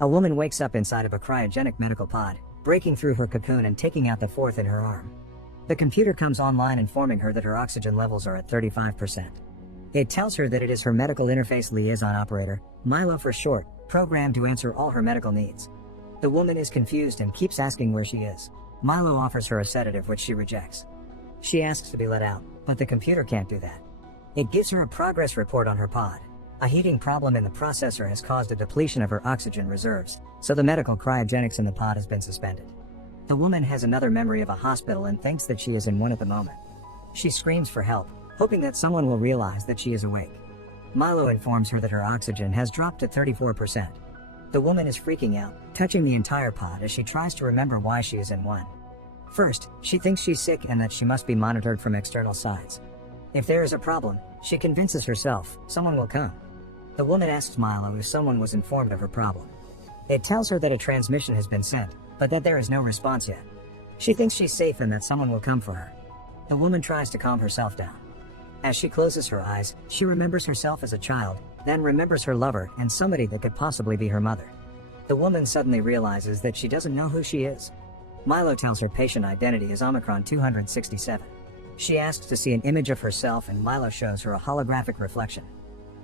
A woman wakes up inside of a cryogenic medical pod, breaking through her cocoon and taking out the fourth in her arm. The computer comes online informing her that her oxygen levels are at 35%. It tells her that it is her medical interface liaison operator, Milo for short, programmed to answer all her medical needs. The woman is confused and keeps asking where she is. Milo offers her a sedative which she rejects. She asks to be let out, but the computer can't do that. It gives her a progress report on her pod. A heating problem in the processor has caused a depletion of her oxygen reserves, so the medical cryogenics in the pod has been suspended. The woman has another memory of a hospital and thinks that she is in one at the moment. She screams for help, hoping that someone will realize that she is awake. Milo informs her that her oxygen has dropped to 34%. The woman is freaking out, touching the entire pod as she tries to remember why she is in one. First, she thinks she's sick and that she must be monitored from external sides. If there is a problem, she convinces herself someone will come. The woman asks Milo if someone was informed of her problem. It tells her that a transmission has been sent, but that there is no response yet. She thinks she's safe and that someone will come for her. The woman tries to calm herself down. As she closes her eyes, she remembers herself as a child, then remembers her lover and somebody that could possibly be her mother. The woman suddenly realizes that she doesn't know who she is. Milo tells her patient identity is Omicron 267. She asks to see an image of herself and Milo shows her a holographic reflection.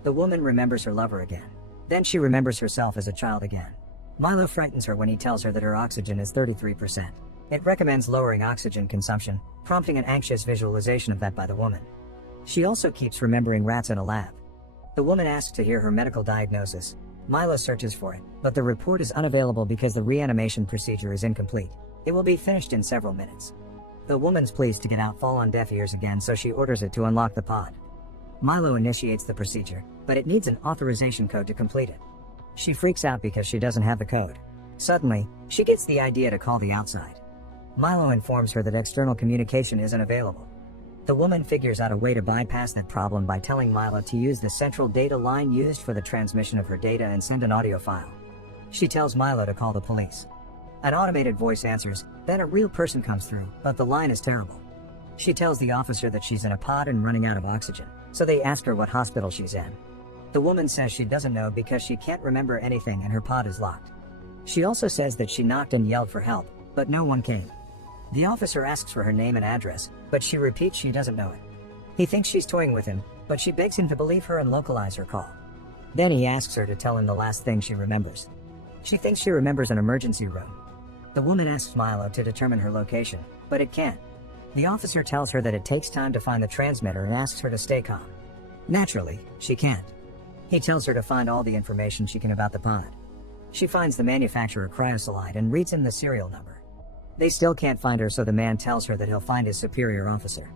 The woman remembers her lover again. Then she remembers herself as a child again. Milo frightens her when he tells her that her oxygen is 33%. It recommends lowering oxygen consumption, prompting an anxious visualization of that by the woman. She also keeps remembering rats in a lab. The woman asks to hear her medical diagnosis. Milo searches for it, but the report is unavailable because the reanimation procedure is incomplete. It will be finished in several minutes. The woman's pleas to get out fall on deaf ears again, so she orders it to unlock the pod. Milo initiates the procedure, but it needs an authorization code to complete it. She freaks out because she doesn't have the code. Suddenly, she gets the idea to call the outside. Milo informs her that external communication isn't available. The woman figures out a way to bypass that problem by telling Milo to use the central data line used for the transmission of her data and send an audio file. She tells Milo to call the police. An automated voice answers, then a real person comes through, but the line is terrible. She tells the officer that she's in a pod and running out of oxygen, so they ask her what hospital she's in. The woman says she doesn't know because she can't remember anything and her pod is locked. She also says that she knocked and yelled for help, but no one came. The officer asks for her name and address, but she repeats she doesn't know it. He thinks she's toying with him, but she begs him to believe her and localize her call. Then he asks her to tell him the last thing she remembers. She thinks she remembers an emergency room. The woman asks Milo to determine her location, but it can't. The officer tells her that it takes time to find the transmitter and asks her to stay calm. Naturally, she can't. He tells her to find all the information she can about the pod. She finds the manufacturer Cryosolide and reads him the serial number. They still can't find her, so the man tells her that he'll find his superior officer.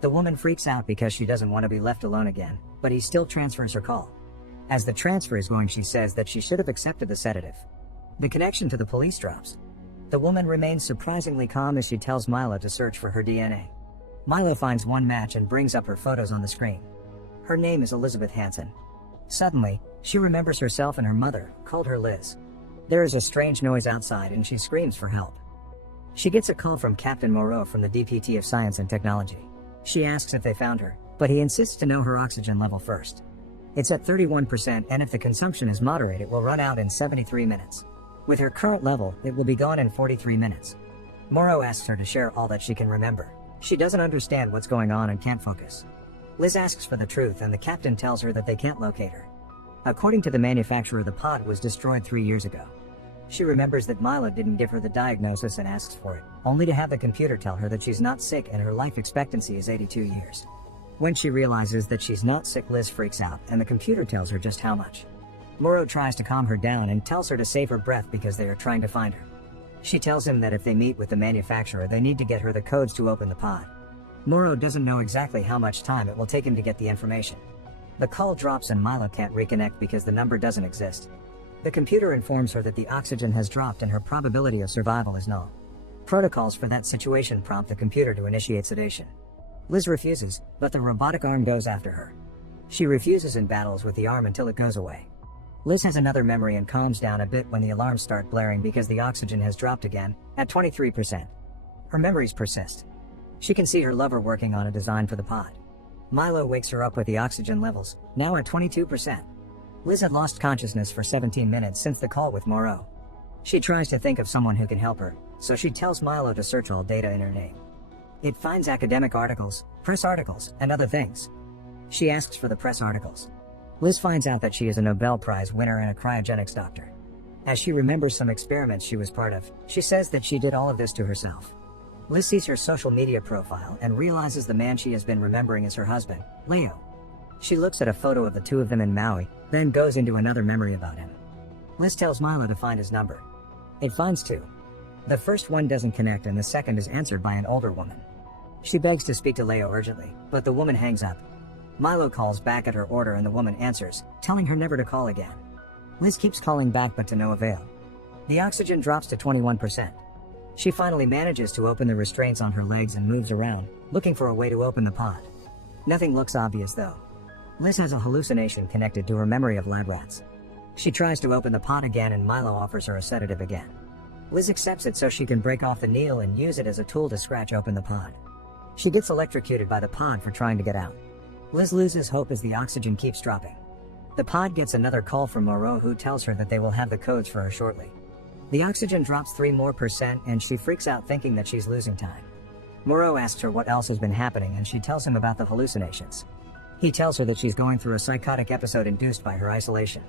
The woman freaks out because she doesn't want to be left alone again, but he still transfers her call. As the transfer is going, she says that she should have accepted the sedative. The connection to the police drops. The woman remains surprisingly calm as she tells Milo to search for her DNA. Milo finds one match and brings up her photos on the screen. Her name is Elizabeth Hansen. Suddenly, she remembers herself and her mother, called her Liz. There is a strange noise outside and she screams for help. She gets a call from Captain Moreau from the DPT of Science and Technology. She asks if they found her, but he insists to know her oxygen level first. It's at 31%, and if the consumption is moderate, it will run out in 73 minutes. With her current level, it will be gone in 43 minutes. Moreau asks her to share all that she can remember. She doesn't understand what's going on and can't focus. Liz asks for the truth and the captain tells her that they can't locate her. According to the manufacturer, the pod was destroyed 3 years ago. She remembers that Milo didn't give her the diagnosis and asks for it, only to have the computer tell her that she's not sick and her life expectancy is 82 years. When she realizes that she's not sick, Liz freaks out and the computer tells her just how much. Moreau tries to calm her down and tells her to save her breath because they are trying to find her. She tells him that if they meet with the manufacturer, they need to get her the codes to open the pod. Moreau doesn't know exactly how much time it will take him to get the information. The call drops and Milo can't reconnect because the number doesn't exist. The computer informs her that the oxygen has dropped and her probability of survival is null. Protocols for that situation prompt the computer to initiate sedation. Liz refuses, but the robotic arm goes after her. She refuses and battles with the arm until it goes away. Liz has another memory and calms down a bit when the alarms start blaring because the oxygen has dropped again, at 23%. Her memories persist. She can see her lover working on a design for the pod. Milo wakes her up with the oxygen levels, now at 22%. Liz had lost consciousness for 17 minutes since the call with Moreau. She tries to think of someone who can help her, so she tells Milo to search all data in her name. It finds academic articles, press articles, and other things. She asks for the press articles. Liz finds out that she is a Nobel Prize winner and a cryogenics doctor. As she remembers some experiments she was part of, she says that she did all of this to herself. Liz sees her social media profile and realizes the man she has been remembering is her husband, Leo. She looks at a photo of the two of them in Maui, then goes into another memory about him. Liz tells Milo to find his number. It finds two. The first one doesn't connect and the second is answered by an older woman. She begs to speak to Leo urgently, but the woman hangs up. Milo calls back at her order and the woman answers, telling her never to call again. Liz keeps calling back but to no avail. The oxygen drops to 21%. She finally manages to open the restraints on her legs and moves around, looking for a way to open the pod. Nothing looks obvious though. Liz has a hallucination connected to her memory of lab rats. She tries to open the pod again and Milo offers her a sedative again. Liz accepts it so she can break off the needle and use it as a tool to scratch open the pod. She gets electrocuted by the pod for trying to get out. Liz loses hope as the oxygen keeps dropping. The pod gets another call from Moreau who tells her that they will have the codes for her shortly. The oxygen drops 3% more and she freaks out thinking that she's losing time. Moreau asks her what else has been happening and she tells him about the hallucinations. He tells her that she's going through a psychotic episode induced by her isolation.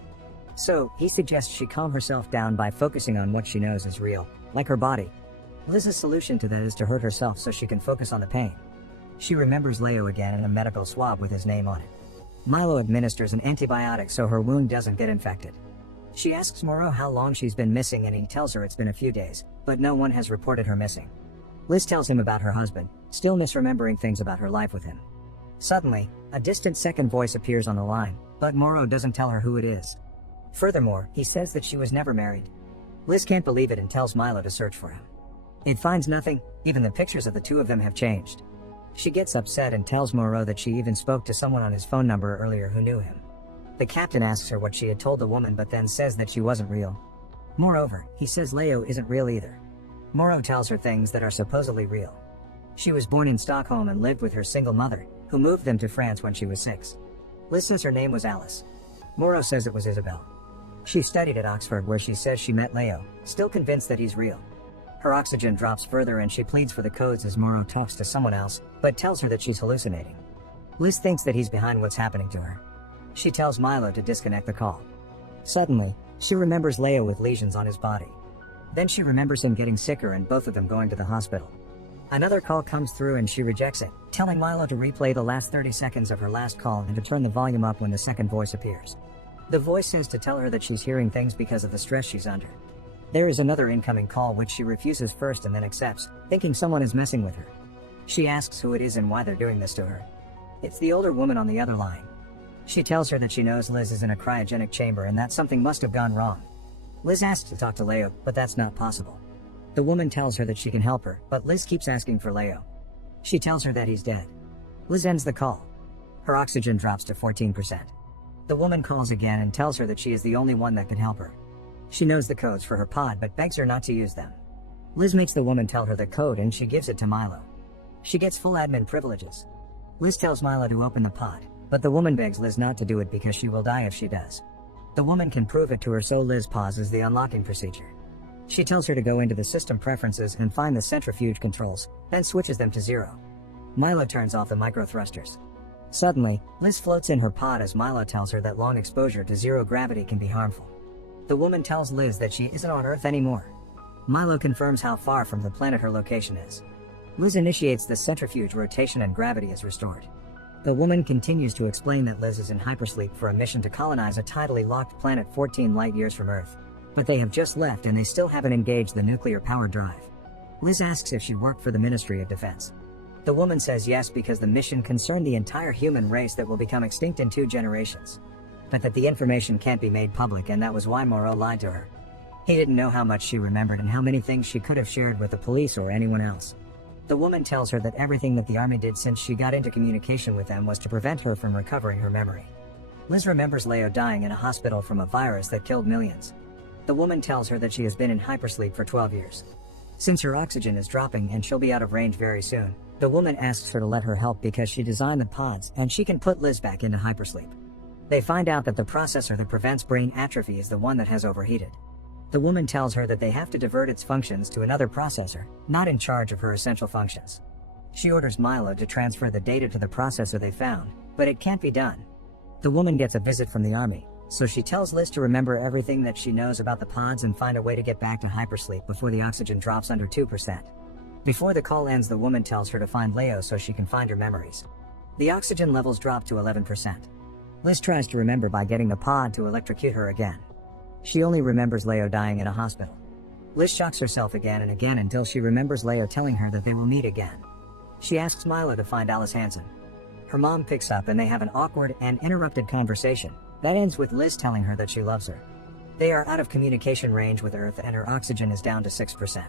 So, he suggests she calm herself down by focusing on what she knows is real, like her body. Liz's solution to that is to hurt herself so she can focus on the pain. She remembers Leo again and a medical swab with his name on it. Milo administers an antibiotic so her wound doesn't get infected. She asks Moreau how long she's been missing and he tells her it's been a few days, but no one has reported her missing. Liz tells him about her husband, still misremembering things about her life with him. Suddenly, a distant second voice appears on the line, but Moreau doesn't tell her who it is. Furthermore, he says that she was never married. Liz can't believe it and tells Milo to search for him. It finds nothing, even the pictures of the two of them have changed. She gets upset and tells Moreau that she even spoke to someone on his phone number earlier who knew him. The captain asks her what she had told the woman but then says that she wasn't real. Moreover, he says Leo isn't real either. Moreau tells her things that are supposedly real. She was born in Stockholm and lived with her single mother, who moved them to France when she was 6. Liz says her name was Alice. Moreau says it was Isabel. She studied at Oxford where she says she met Leo, still convinced that he's real. Her oxygen drops further and she pleads for the codes as Moreau talks to someone else, but tells her that she's hallucinating. Liz thinks that he's behind what's happening to her. She tells Milo to disconnect the call. Suddenly, she remembers Leo with lesions on his body. Then she remembers him getting sicker and both of them going to the hospital. Another call comes through and she rejects it, telling Milo to replay the last 30 seconds of her last call and to turn the volume up when the second voice appears. The voice says to tell her that she's hearing things because of the stress she's under. There is another incoming call which she refuses first and then accepts, thinking someone is messing with her. She asks who it is and why they're doing this to her. It's the older woman on the other line. She tells her that she knows Liz is in a cryogenic chamber and that something must have gone wrong. Liz asks to talk to Leo, but that's not possible. The woman tells her that she can help her, but Liz keeps asking for Leo. She tells her that he's dead. Liz ends the call. Her oxygen drops to 14%. The woman calls again and tells her that she is the only one that can help her. She knows the codes for her pod but begs her not to use them. Liz makes the woman tell her the code and she gives it to Milo. She gets full admin privileges. Liz tells Milo to open the pod, but the woman begs Liz not to do it because she will die if she does. The woman can prove it to her so Liz pauses the unlocking procedure. She tells her to go into the system preferences and find the centrifuge controls, then switches them to 0. Milo turns off the micro thrusters. Suddenly, Liz floats in her pod as Milo tells her that long exposure to 0 gravity can be harmful. The woman tells Liz that she isn't on Earth anymore. Milo confirms how far from the planet her location is. Liz initiates the centrifuge rotation and gravity is restored. The woman continues to explain that Liz is in hypersleep for a mission to colonize a tidally locked planet 14 light-years from Earth. But they have just left and they still haven't engaged the nuclear-power drive. Liz asks if she worked for the Ministry of Defense. The woman says yes because the mission concerned the entire human race that will become extinct in 2 generations. But that the information can't be made public and that was why Moreau lied to her. He didn't know how much she remembered and how many things she could have shared with the police or anyone else. The woman tells her that everything that the army did since she got into communication with them was to prevent her from recovering her memory. Liz remembers Leo dying in a hospital from a virus that killed millions. The woman tells her that she has been in hypersleep for 12 years. Since her oxygen is dropping and she'll be out of range very soon, the woman asks her to let her help because she designed the pods and she can put Liz back into hypersleep. They find out that the processor that prevents brain atrophy is the one that has overheated. The woman tells her that they have to divert its functions to another processor, not in charge of her essential functions. She orders Milo to transfer the data to the processor they found, but it can't be done. The woman gets a visit from the army, so she tells Liz to remember everything that she knows about the pods and find a way to get back to hypersleep before the oxygen drops under 2%. Before the call ends, the woman tells her to find Leo so she can find her memories. The oxygen levels drop to 11%. Liz tries to remember by getting the pod to electrocute her again. She only remembers Leo dying in a hospital. Liz shocks herself again and again until she remembers Leo telling her that they will meet again. She asks Milo to find Alice Hansen. Her mom picks up and they have an awkward and interrupted conversation that ends with Liz telling her that she loves her. They are out of communication range with Earth and her oxygen is down to 6%.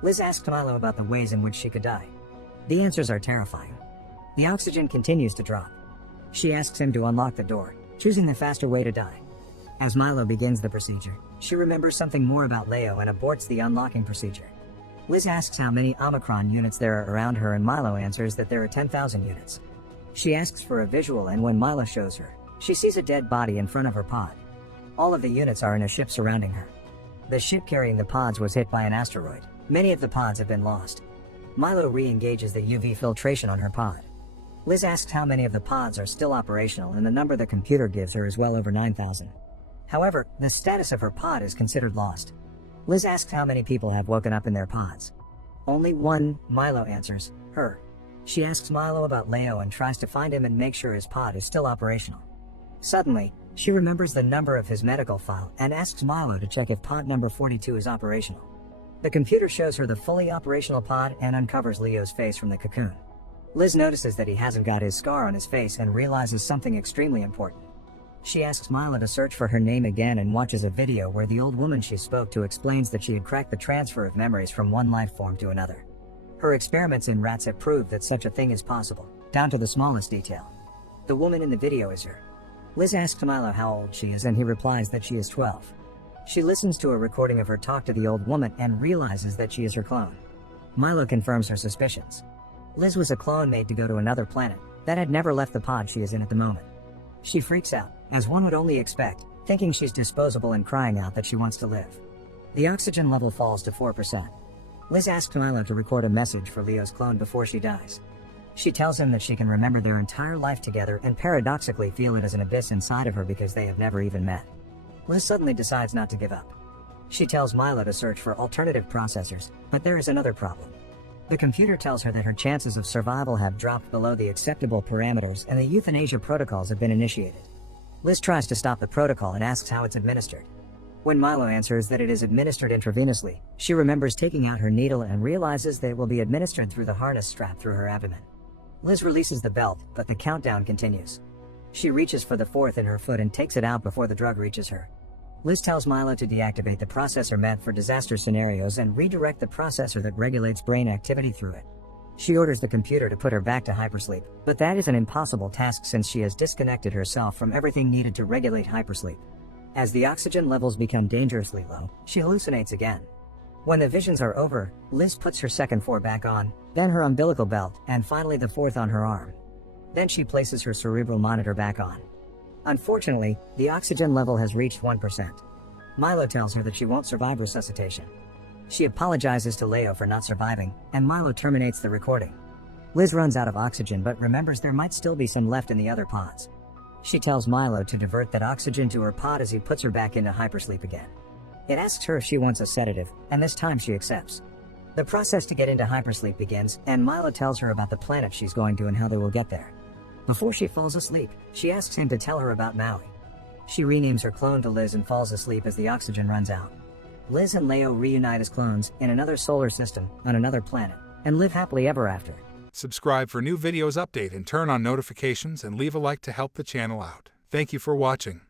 Liz asks Milo about the ways in which she could die. The answers are terrifying. The oxygen continues to drop. She asks him to unlock the door, choosing the faster way to die. As Milo begins the procedure, she remembers something more about Leo and aborts the unlocking procedure. Liz asks how many Omicron units there are around her and Milo answers that there are 10,000 units. She asks for a visual and when Milo shows her, she sees a dead body in front of her pod. All of the units are in a ship surrounding her. The ship carrying the pods was hit by an asteroid. Many of the pods have been lost. Milo re-engages the UV filtration on her pod. Liz asks how many of the pods are still operational and the number the computer gives her is well over 9,000. However, the status of her pod is considered lost. Liz asks how many people have woken up in their pods. Only one, Milo answers, her. She asks Milo about Leo and tries to find him and make sure his pod is still operational. Suddenly, she remembers the number of his medical file and asks Milo to check if pod number 42 is operational. The computer shows her the fully operational pod and uncovers Leo's face from the cocoon. Liz notices that he hasn't got his scar on his face and realizes something extremely important. She asks Milo to search for her name again and watches a video where the old woman she spoke to explains that she had cracked the transfer of memories from one life form to another. Her experiments in rats have proved that such a thing is possible, down to the smallest detail. The woman in the video is her. Liz asks Milo how old she is and he replies that she is 12. She listens to a recording of her talk to the old woman and realizes that she is her clone. Milo confirms her suspicions. Liz was a clone made to go to another planet that had never left the pod she is in at the moment. She freaks out, as one would only expect, thinking she's disposable and crying out that she wants to live. The oxygen level falls to 4%. Liz asks Milo to record a message for Leo's clone before she dies. She tells him that she can remember their entire life together and paradoxically feel it as an abyss inside of her because they have never even met. Liz suddenly decides not to give up. She tells Milo to search for alternative processors, but there is another problem. The computer tells her that her chances of survival have dropped below the acceptable parameters and the euthanasia protocols have been initiated. Liz tries to stop the protocol and asks how it's administered. When Milo answers that it is administered intravenously, she remembers taking out her needle and realizes that it will be administered through the harness strapped through her abdomen. Liz releases the belt, but the countdown continues. She reaches for the fourth in her foot and takes it out before the drug reaches her. Liz tells Milo to deactivate the processor meant for disaster scenarios and redirect the processor that regulates brain activity through it. She orders the computer to put her back to hypersleep, but that is an impossible task since she has disconnected herself from everything needed to regulate hypersleep. As the oxygen levels become dangerously low, she hallucinates again. When the visions are over, Liz puts her second four back on, then her umbilical belt, and finally the fourth on her arm. Then she places her cerebral monitor back on. Unfortunately, the oxygen level has reached 1%. Milo tells her that she won't survive resuscitation. She apologizes to Leo for not surviving, and Milo terminates the recording. Liz runs out of oxygen but remembers there might still be some left in the other pods. She tells Milo to divert that oxygen to her pod as he puts her back into hypersleep again. It asks her if she wants a sedative, and this time she accepts. The process to get into hypersleep begins, and Milo tells her about the planet she's going to and how they will get there. Before she falls asleep, she asks him to tell her about Maui. She renames her clone to Liz and falls asleep as the oxygen runs out. Liz and Leo reunite as clones in another solar system on another planet, and live happily ever after. Subscribe for new videos update and turn on notifications and leave a like to help the channel out. Thank you for watching.